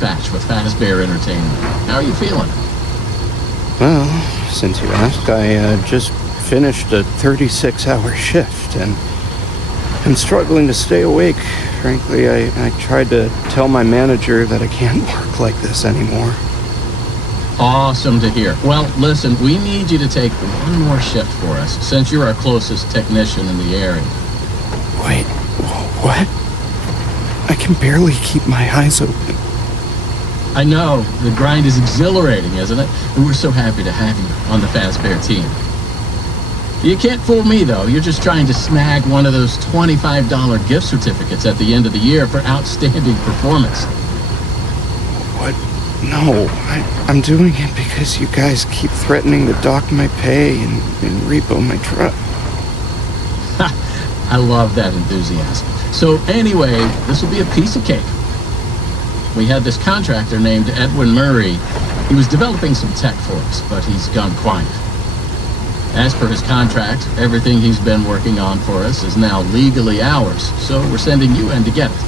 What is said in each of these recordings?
Batch with Fazbear Entertainment. How are you feeling? Well, since you asked, I just finished a 36-hour shift, and I'm struggling to stay awake. Frankly, I tried to tell my manager that I can't work like this anymore. Awesome to hear. Well, listen, we need you to take one more shift for us, since you're our closest technician in the area. Wait, what? I can barely keep my eyes open. I know, the grind is exhilarating, isn't it? And we're so happy to have you on the Fazbear team. You can't fool me, though. You're just trying to snag one of those $25 gift certificates at the end of the year for outstanding performance. What? No, I'm doing it because you guys keep threatening to dock my pay and repo my truck. I love that enthusiasm. So anyway, this will be a piece of cake. We had this contractor named Edwin Murray. He was developing some tech for us, but he's gone quiet. As per his contract, everything he's been working on for us is now legally ours, so we're sending you in to get it.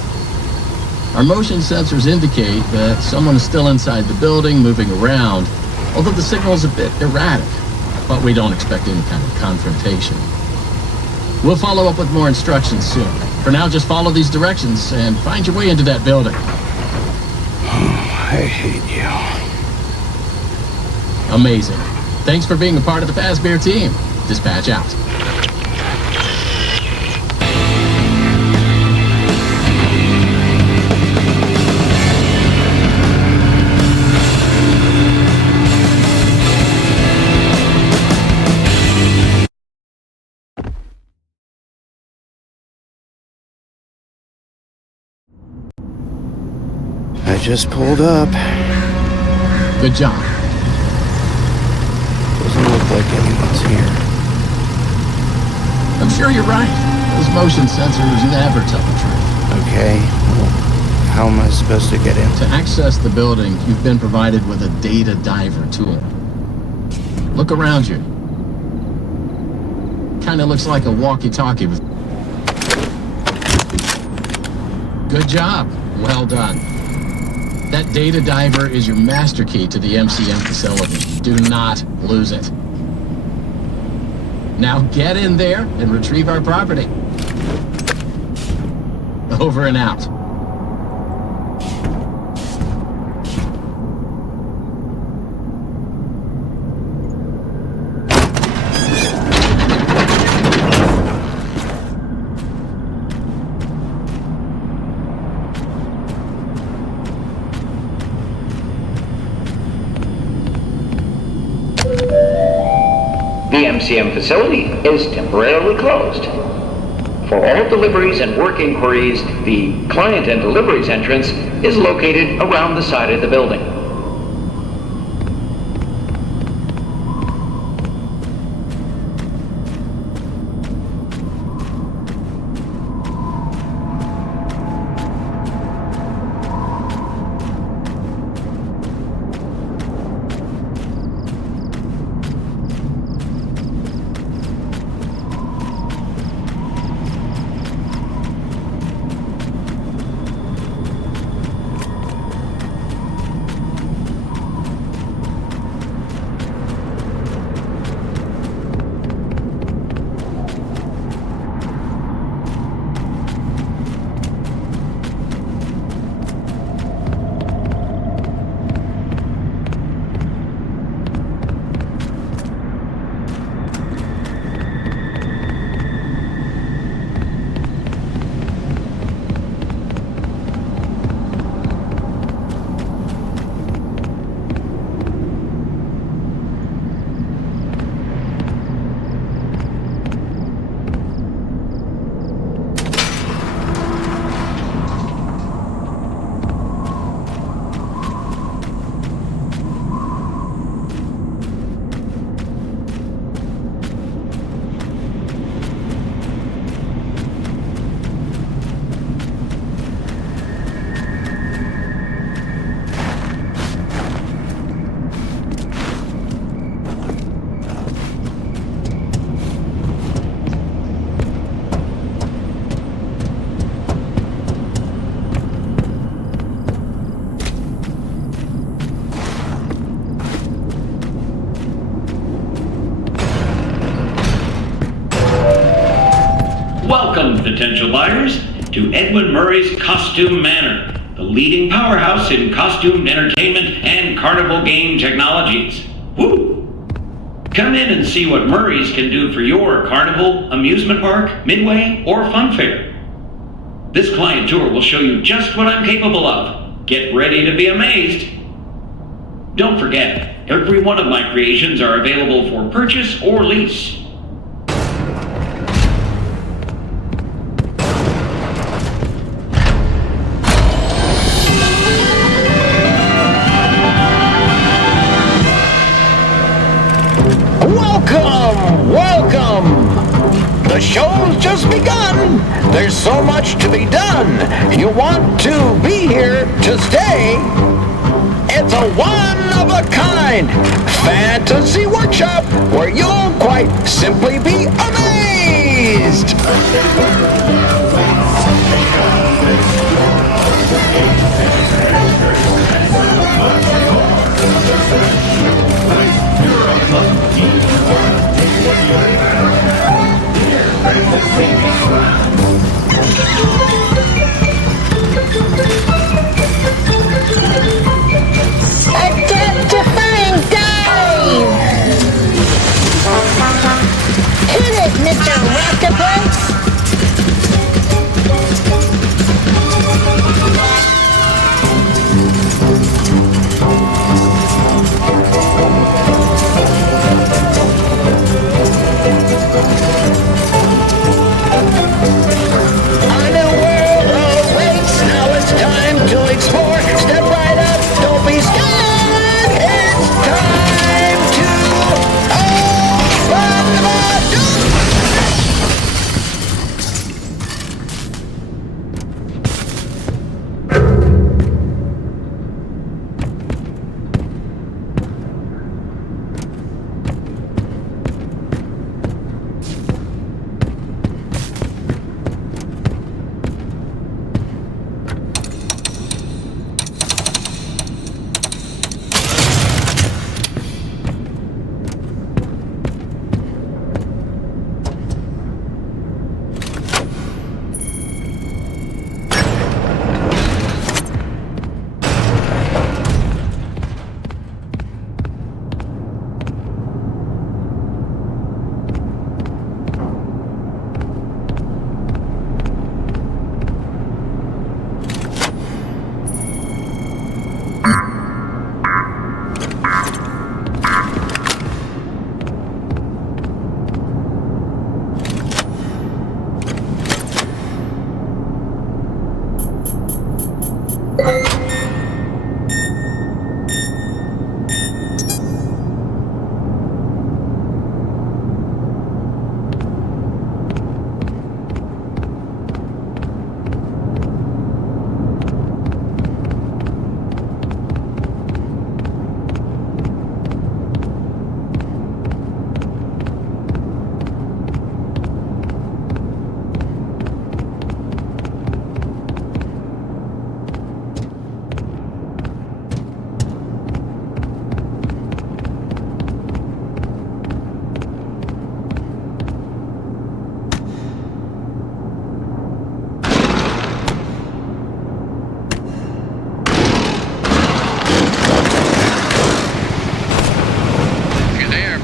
Our motion sensors indicate that someone is still inside the building, moving around, although the signal's a bit erratic, but we don't expect any kind of confrontation. We'll follow up with more instructions soon. For now, just follow these directions and find your way into that building. I hate you. Amazing. Thanks for being a part of the Fazbear team. Dispatch out. I just pulled up. Good job. Doesn't look like anyone's here. I'm sure you're right. Those motion sensors never tell the truth. Okay, well, how am I supposed to get in? To access the building, you've been provided with a data diver tool. Look around you. Kinda looks like a walkie-talkie with... Good job. Well done. That data diver is your master key to the MCM facility. Do not lose it. Now get in there and retrieve our property. Over and out. The MCM facility is temporarily closed. For all deliveries and work inquiries, the client and deliveries entrance is located around the side of the building. Welcome, potential buyers, to Edwin Murray's Costume Manor, the leading powerhouse in costume entertainment and carnival game technologies. Woo! Come in and see what Murray's can do for your carnival, amusement park, midway, or fun fair. This client tour will show you just what I'm capable of. Get ready to be amazed. Don't forget, every one of my creations are available for purchase or lease. Welcome! The show's just begun. There's so much to be done. You want to be here to stay. It's a one-of-a-kind fantasy workshop where you'll quite simply be amazed. Identifying dive! Hit it, Mr. Rocketplace! A new world awaits. Now it's time to explore. Step right up. Don't be scared. It's time to open the door.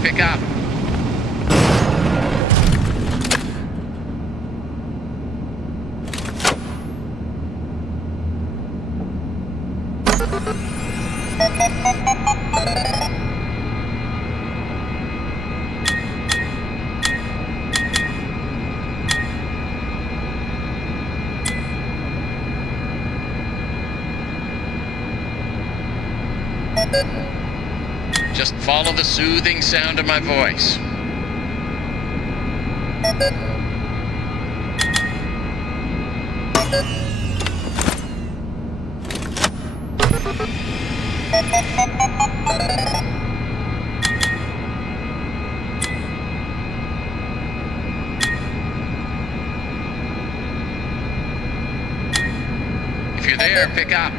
Pick up. Just follow the soothing sound of my voice. If you're there, pick up.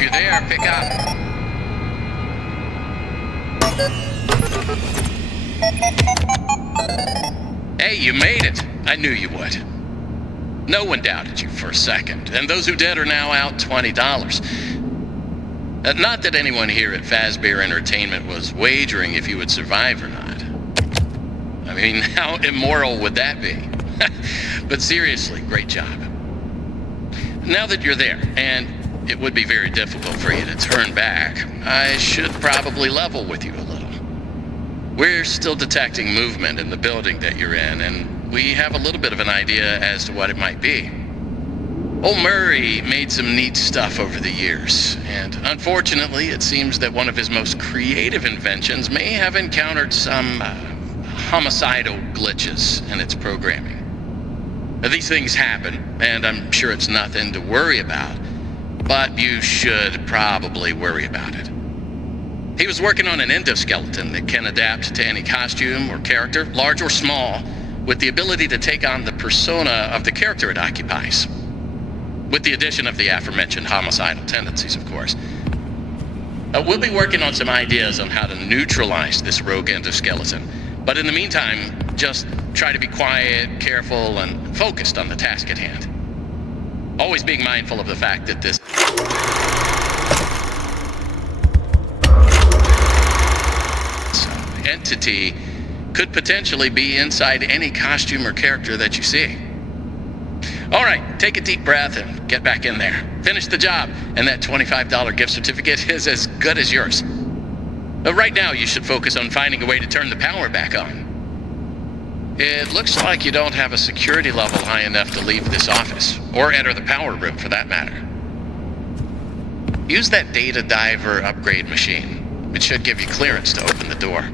If you're there, pick up. Hey, you made it. I knew you would. No one doubted you for a second, and those who did are now out $20. Not that anyone here at Fazbear Entertainment was wagering if you would survive or not. I mean, how immoral would that be? But seriously, great job. Now that you're there, and it would be very difficult for you to turn back, I should probably level with you a little. We're still detecting movement in the building that you're in, and we have a little bit of an idea as to what it might be. Old Murray made some neat stuff over the years, and unfortunately, it seems that one of his most creative inventions may have encountered some homicidal glitches in its programming. Now, these things happen, and I'm sure it's nothing to worry about, but you should probably worry about it. He was working on an endoskeleton that can adapt to any costume or character, large or small, with the ability to take on the persona of the character it occupies. With the addition of the aforementioned homicidal tendencies, of course. We'll be working on some ideas on how to neutralize this rogue endoskeleton. But in the meantime, just try to be quiet, careful, and focused on the task at hand. Always being mindful of the fact that this entity could potentially be inside any costume or character that you see. All right, take a deep breath and get back in there. Finish the job, and that $25 gift certificate is as good as yours. Right now, you should focus on finding a way to turn the power back on. It looks like you don't have a security level high enough to leave this office, or enter the power room for that matter. Use that data diver upgrade machine. It should give you clearance to open the door.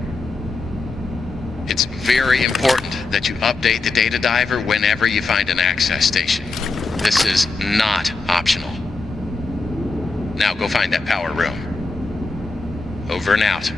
It's very important that you update the data diver whenever you find an access station. This is not optional. Now go find that power room. Over and out.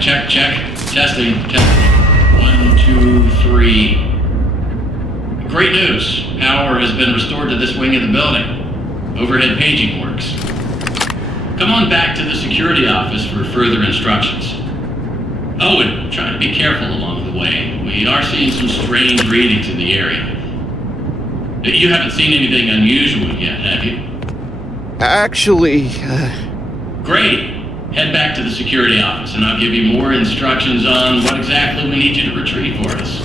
Check. Testing. 1, 2, 3. Great news. Power has been restored to this wing of the building. Overhead paging works. Come on back to the security office for further instructions. Oh, and try to be careful along the way. We are seeing some strange readings in the area. You haven't seen anything unusual yet, have you? Actually, Great. Head back to the security office and I'll give you more instructions on what exactly we need you to retrieve for us.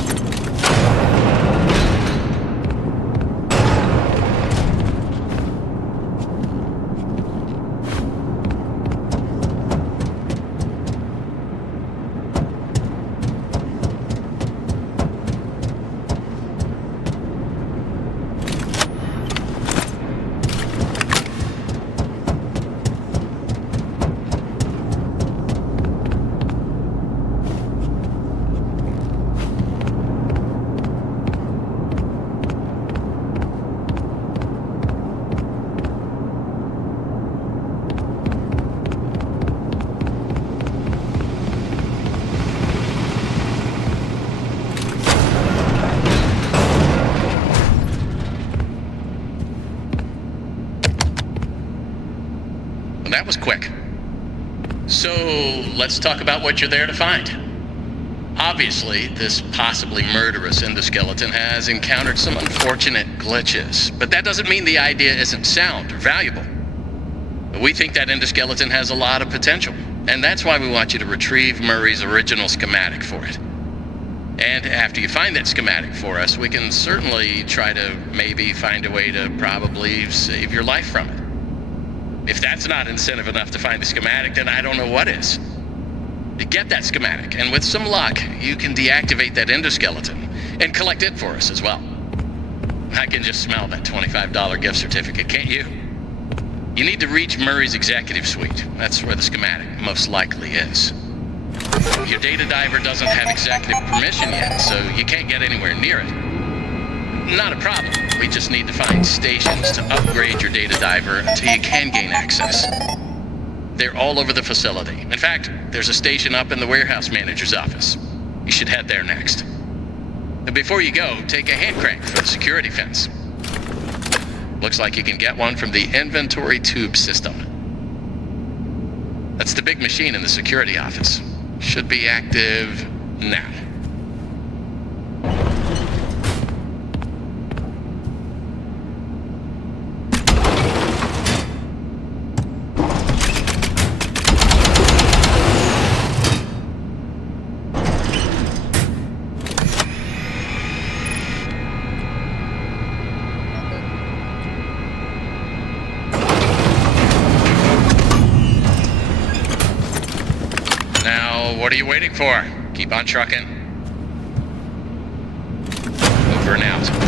That was quick. So, let's talk about what you're there to find. Obviously, this possibly murderous endoskeleton has encountered some unfortunate glitches, but that doesn't mean the idea isn't sound or valuable. We think that endoskeleton has a lot of potential, and that's why we want you to retrieve Murray's original schematic for it. And after you find that schematic for us, we can certainly try to maybe find a way to probably save your life from it. If that's not incentive enough to find the schematic, then I don't know what is. You get that schematic, and with some luck, you can deactivate that endoskeleton and collect it for us as well. I can just smell that $25 gift certificate, can't you? You need to reach Murray's executive suite. That's where the schematic most likely is. Your data diver doesn't have executive permission yet, so you can't get anywhere near it. Not a problem. We just need to find stations to upgrade your data diver until you can gain access. They're all over the facility. In fact, there's a station up in the warehouse manager's office. You should head there next. And before you go, take a hand crank for the security fence. Looks like you can get one from the inventory tube system. That's the big machine in the security office. Should be active now. What are you waiting for? Keep on trucking. Over and out.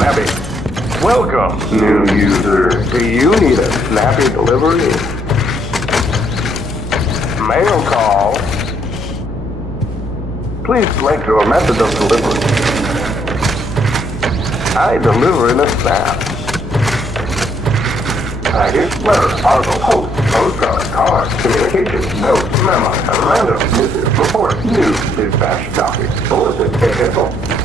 Snappy. Welcome, new user. Do you need a snappy delivery? Mail call. Please select your method of delivery. I deliver in a snap. Package, letter, article, post, postcard, card, communication, note, memo, memorandum, missive, report, news, dispatch, copy, bulletin, etc.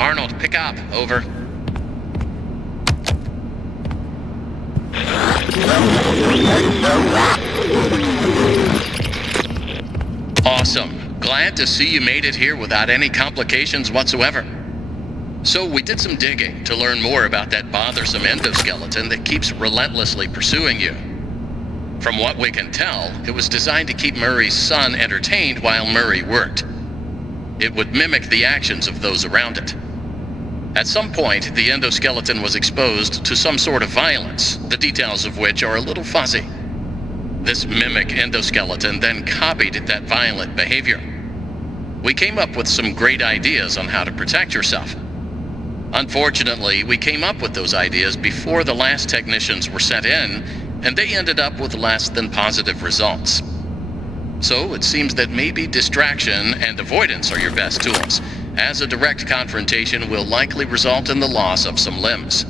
Arnold, pick up. Over. Awesome. Glad to see you made it here without any complications whatsoever. So we did some digging to learn more about that bothersome endoskeleton that keeps relentlessly pursuing you. From what we can tell, it was designed to keep Murray's son entertained while Murray worked. It would mimic the actions of those around it. At some point, the endoskeleton was exposed to some sort of violence, the details of which are a little fuzzy. This mimic endoskeleton then copied that violent behavior. We came up with some great ideas on how to protect yourself. Unfortunately, we came up with those ideas before the last technicians were sent in, and they ended up with less than positive results. So it seems that maybe distraction and avoidance are your best tools, as a direct confrontation will likely result in the loss of some limbs.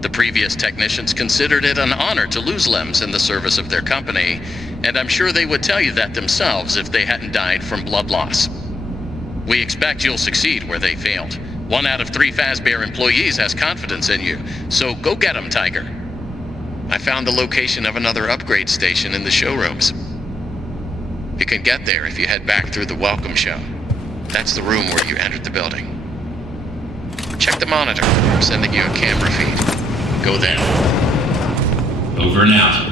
The previous technicians considered it an honor to lose limbs in the service of their company, and I'm sure they would tell you that themselves if they hadn't died from blood loss. We expect you'll succeed where they failed. 1 out of 3 Fazbear employees has confidence in you, so go get 'em, Tiger. I found the location of another upgrade station in the showrooms. You can get there if you head back through the welcome show. That's the room where you entered the building. Check the monitor. I'm sending you a camera feed. Go then. Over and out.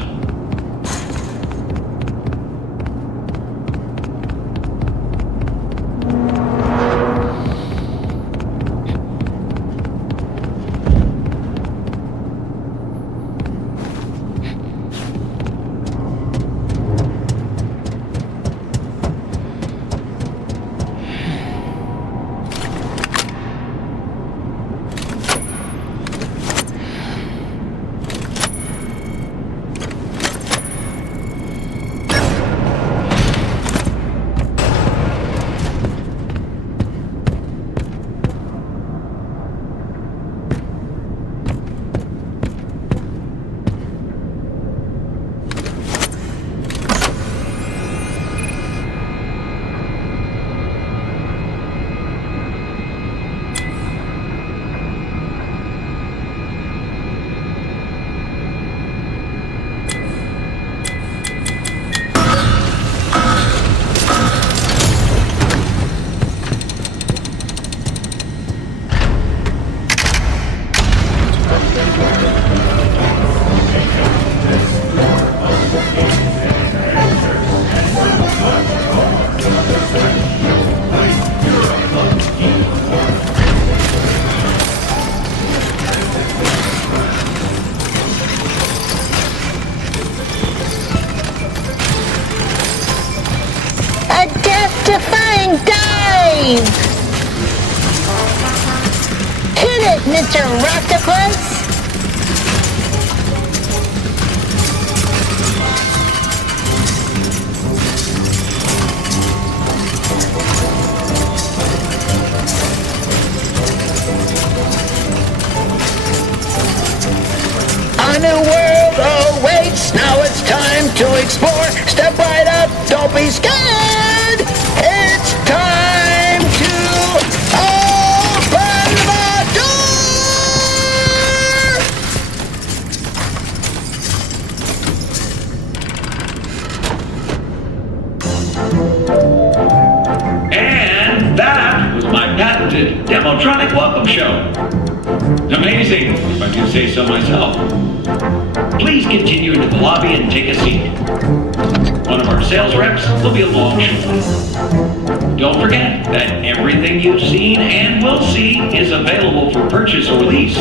Defying dive! Hit it, Mr. Octopus! A new world awaits. Now it's time to explore. Step right up, don't be scared. It's time to open the door! And that was my patented Demotronic welcome show. Amazing, if I do say so myself. Please continue into the lobby and take a seat. One of our sales reps will be along shortly. Don't forget that everything you've seen and will see is available for purchase or lease.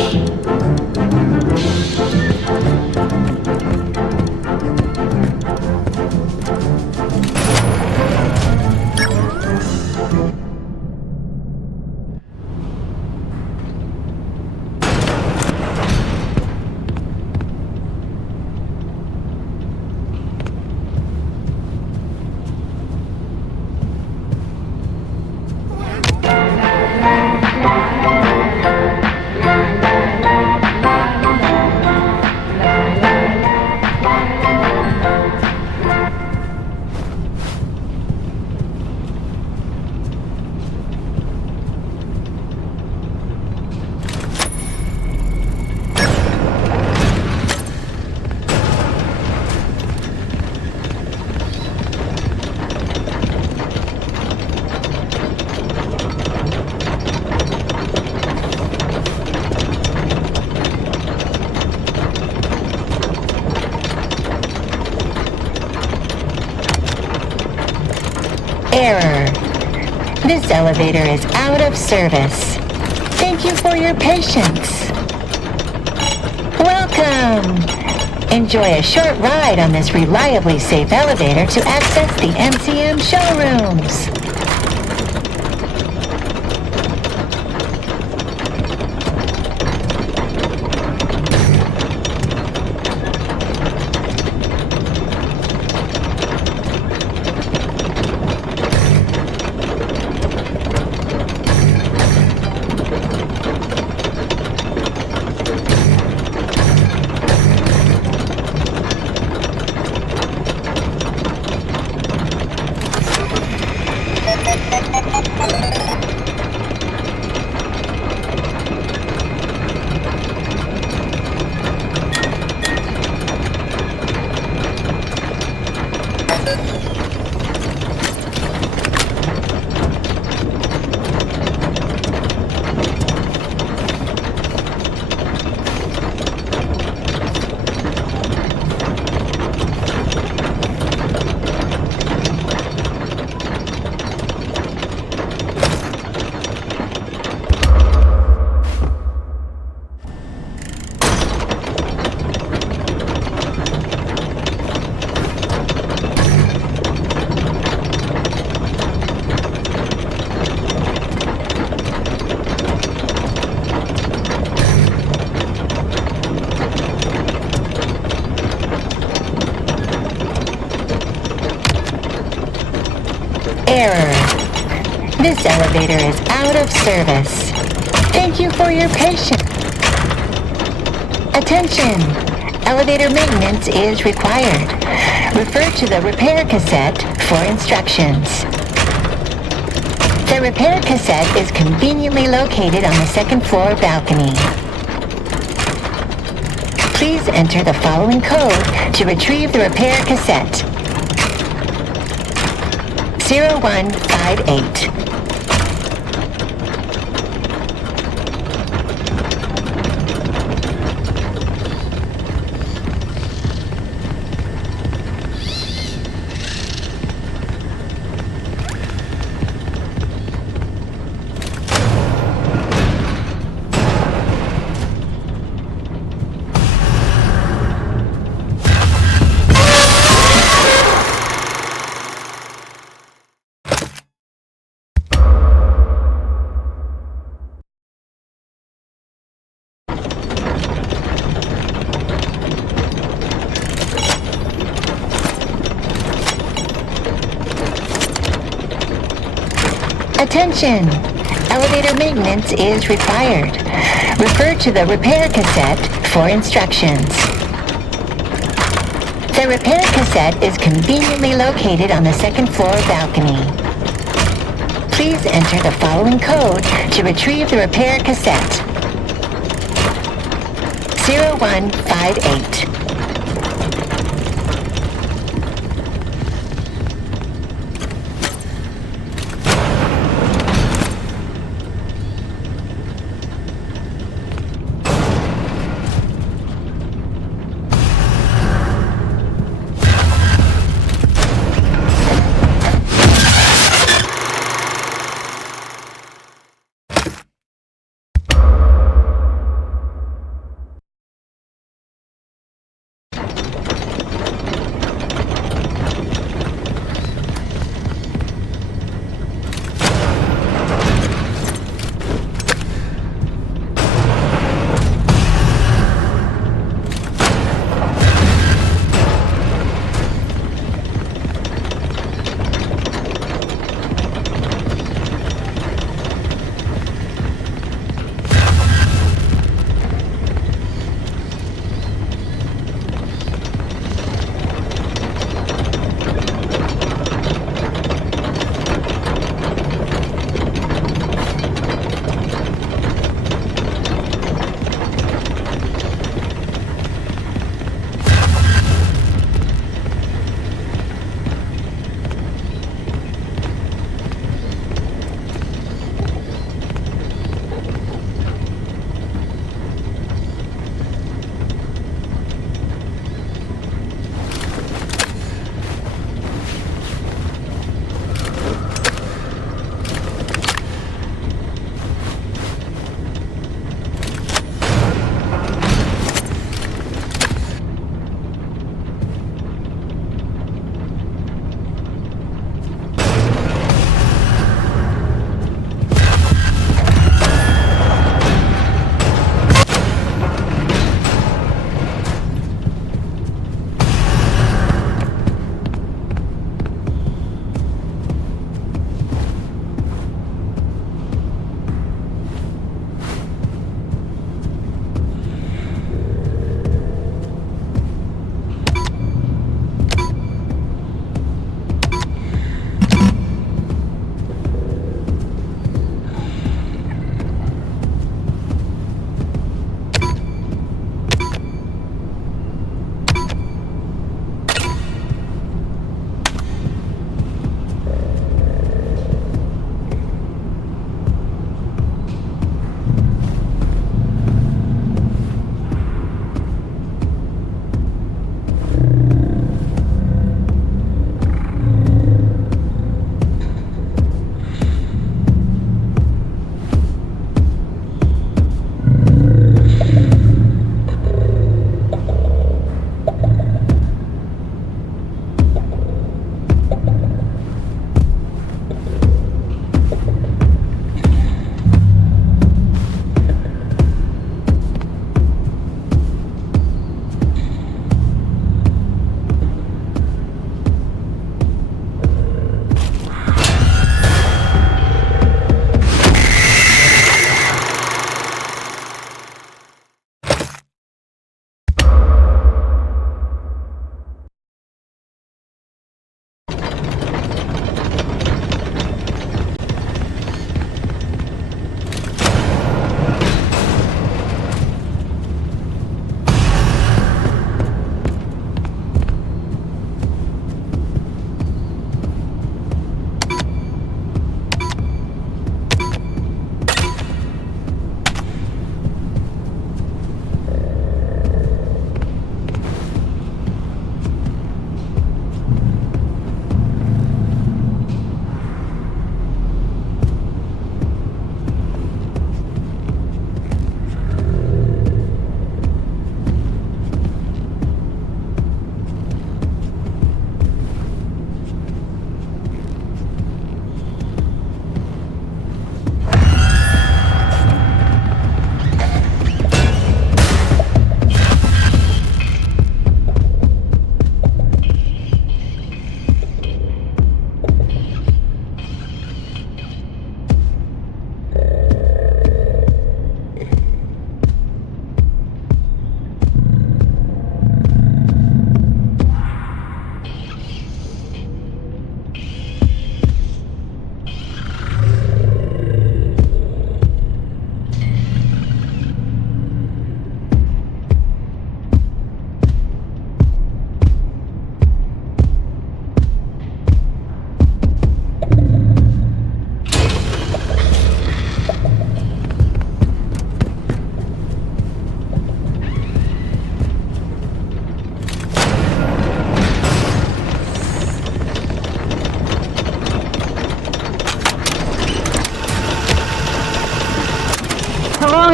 Error. This elevator is out of service. Thank you for your patience. Welcome. Enjoy a short ride on this reliably safe elevator to access the MCM showrooms. Error. This elevator is out of service. Thank you for your patience. Attention! Elevator maintenance is required. Refer to the repair cassette for instructions. The repair cassette is conveniently located on the second floor balcony. Please enter the following code to retrieve the repair cassette. 0158. Attention! Elevator maintenance is required. Refer to the repair cassette for instructions. The repair cassette is conveniently located on the second floor balcony. Please enter the following code to retrieve the repair cassette. 0158.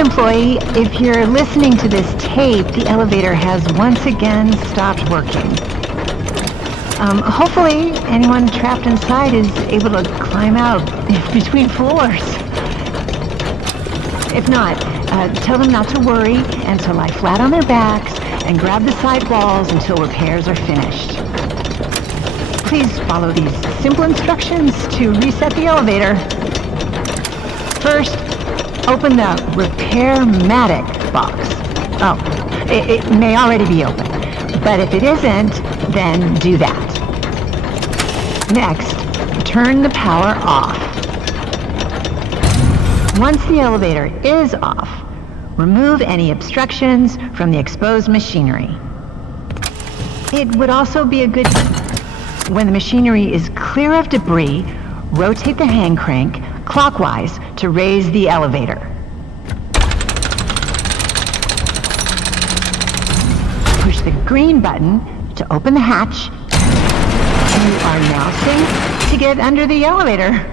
employee, if you're listening to this tape, the elevator has once again stopped working. Hopefully, anyone trapped inside is able to climb out between floors. If not, tell them not to worry and to lie flat on their backs and grab the side walls until repairs are finished. Please follow these simple instructions to reset the elevator. First, open the Repair-matic box. Oh, it may already be open, but if it isn't, then do that. Next, turn the power off. Once the elevator is off, remove any obstructions from the exposed machinery. It would also be a good... When the machinery is clear of debris, rotate the hand crank clockwise to raise the elevator. Push the green button to open the hatch. You are now safe to get under the elevator.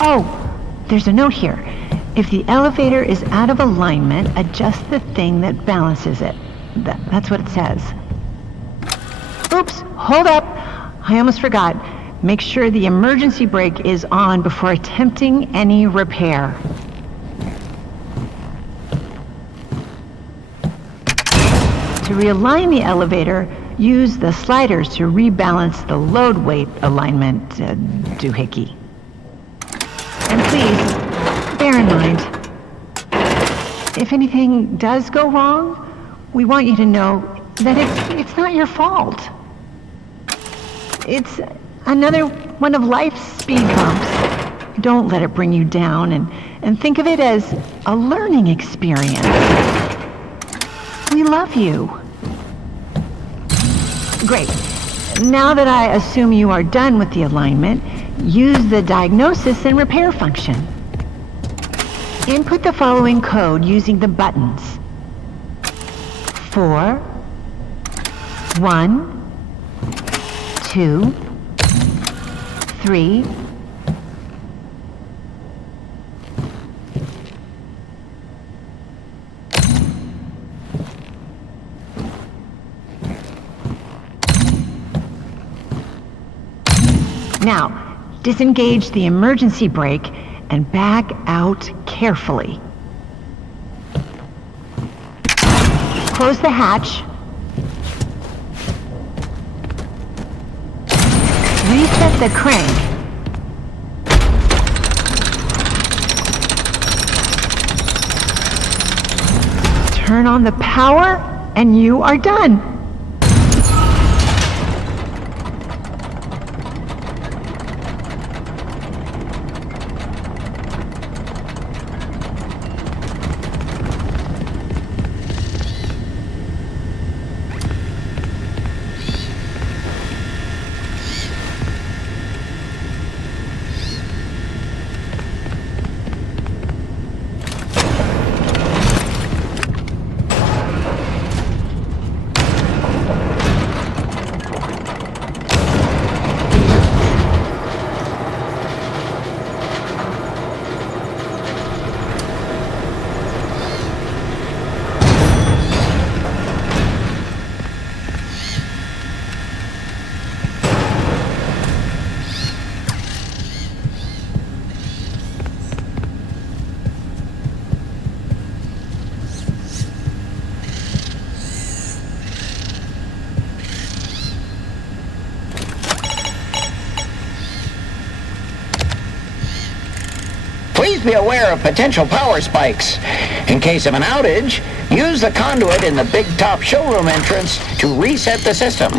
Oh, there's a note here. If the elevator is out of alignment, adjust the thing that balances it. That's what it says. Oops, hold up. I almost forgot. Make sure the emergency brake is on before attempting any repair. To realign the elevator, use the sliders to rebalance the load weight alignment doohickey. And please, bear in mind, if anything does go wrong, we want you to know that it's not your fault. It's another one of life's speed bumps. Don't let it bring you down and think of it as a learning experience. We love you. Great. Now that I assume you are done with the alignment, use the diagnosis and repair function. Input the following code using the buttons. 4, 1, 2, 3, Now, disengage the emergency brake and back out carefully. Close the hatch. Reset the crank. Turn on the power, and you are done. Please be aware of potential power spikes. In case of an outage, use the conduit in the big top showroom entrance to reset the system.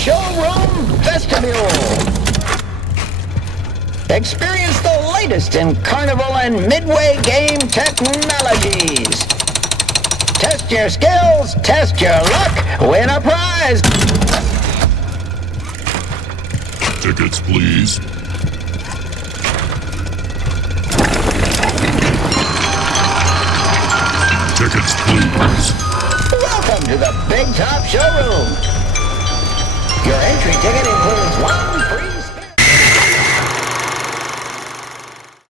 showroom vestibule. Experience the latest in carnival and midway game technologies. Test your skills, test your luck, win a prize. Tickets, please. Tickets, please. Welcome to the Big Top Showroom. Your entry ticket includes one free